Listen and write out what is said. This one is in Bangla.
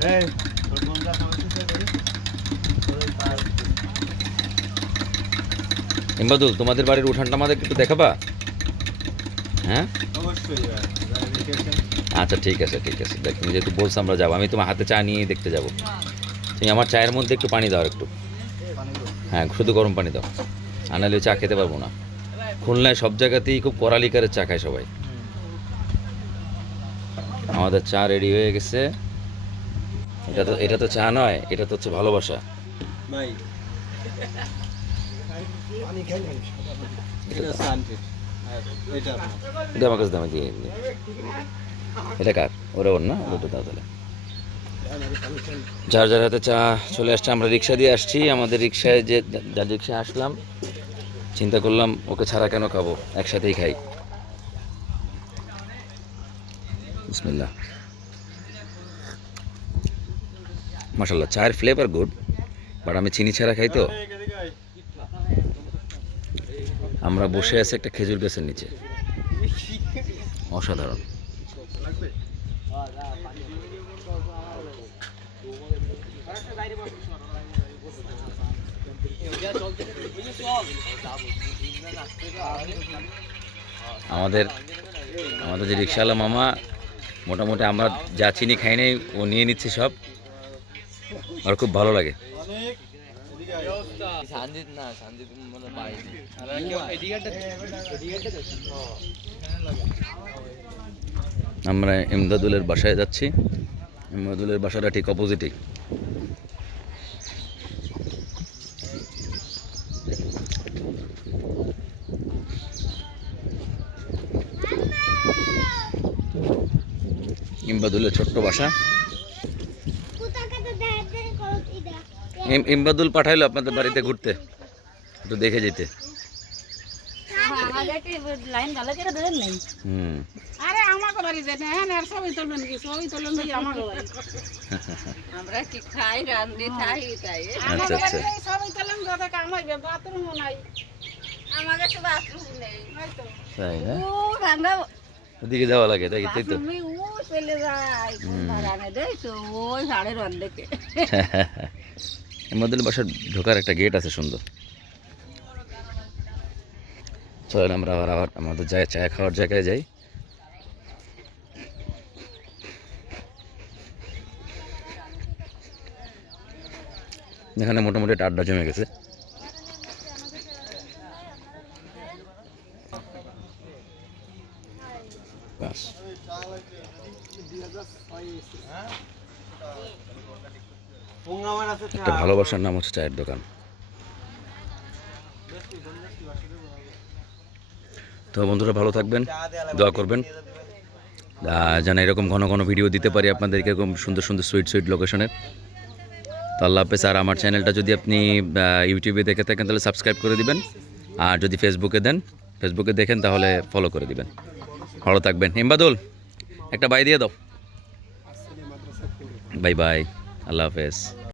এই তোর বন্ধুরা তোমাদের বাড়ির উঠানটা আমাদের একটু দেখাবা? হ্যাঁ? দেখেছেন। আচ্ছা ঠিক আছে ঠিক আছে। দেখ তুমি যেহেতু বলছো আমরা যাব আমি তোমার হাতে চা নিয়ে দেখতে যাব। তুমি আমার চায়ের মধ্যে একটু পানি দাও একটু। হ্যাঁ শুধু গরম পানি দাও। আনালে চা খেতে পারব না। খুলনায় সব জায়গাতেই খুব কড়ালিকারের চা খায় সবাই। আমাদের চা রেডি হয়ে গেছে। এটা তো এটা তো চা নয় এটা তো হচ্ছে ভালোবাসা। এটা আমার কাছে দামে দিয়ে এটা কার? ওরা ওর না? ওটা দাও তাহলে। যার যার হাতে চা চলে আসছে আমরা রিক্সা দিয়ে আসছি। আমাদের রিক্সায় যে যার রিক্সায় আসলাম চিন্তা করলাম ওকে ছাড়া কেন খাব? একসাথেই খাই। বিসমিল্লাহ। মাসাল্লাহ চায়ের ফ্লেভার গুড বাট আমি চিনি ছাড়া খাই তো। আমরা বসে আছি একটা খেজুর গাছের নিচে। অসাধারণ। আমাদের আমাদের যে রিক্সাওয়ালা মামা, মোটামুটি আমরা যা চিনি খাই নাই, ও নিয়ে নিচ্ছে সব। আর খুব ভালো লাগে। আমরা ইমদাদুলের বাসায় যাচ্ছি। ইমদাদুলের বাসাটা ঠিক অপোজিটেই ইমবাদুলের ছোট্ট বাসা। ইমবাদুল পাঠাইলো আপনাদের বাড়িতে ঘুরতে একটু দেখে যেতে লাইন গালে কেটে দেবেন নেই হুম আরে আমাকে বাড়ি যাই না হ্যাঁ আর সবই তুলবেন কি সবই তুলবেন কি আমাকে বাড়ি আমরা কি খাই রান্ধি খাই তাই আচ্ছা আচ্ছা সবই তুলবেন যাতে কামাইবে বাথরুমও নাই আমাদের তো বাথরুম নেই এই তো তাই না ও রান্না ওদিকে যাওয়া লাগে তাই তাই তো বাথরুমে ও চলে যায় রান্না দেয় তো ওই সাড়ে অর্ধেকে আমাদের বাসার ঢোকার একটা গেট আছে সুন্দর। চলেন আমরা আবার আবার আমাদের জায়গায় চা খাওয়ার জায়গায় যাই। এখানে মোটামুটি একটা আড্ডা জমে গেছে। ব্যাস। একটা ভালোবাসার নাম হচ্ছে চায়ের দোকান। তো বন্ধুরা ভালো থাকবেন, দোয়া করবেন। যেন এরকম ঘন ঘন ভিডিও দিতে পারি আপনাদেরকে, এরকম সুন্দর সুন্দর সুইট সুইট লোকেশনের তো আল্লাহ হাফেজ, আর আমার চ্যানেলটা যদি আপনি ইউটিউবে দেখে থাকেন, তাহলে সাবস্ক্রাইব করে দিবেন। আর যদি ফেসবুকে দেন ফেসবুকে দেখেন, তাহলে ফলো করে দিবেন। ভালো থাকবেন। ইম্বাদুল একটা বাই দিয়ে দাও। Bye by. আল্লাহ হাফেজ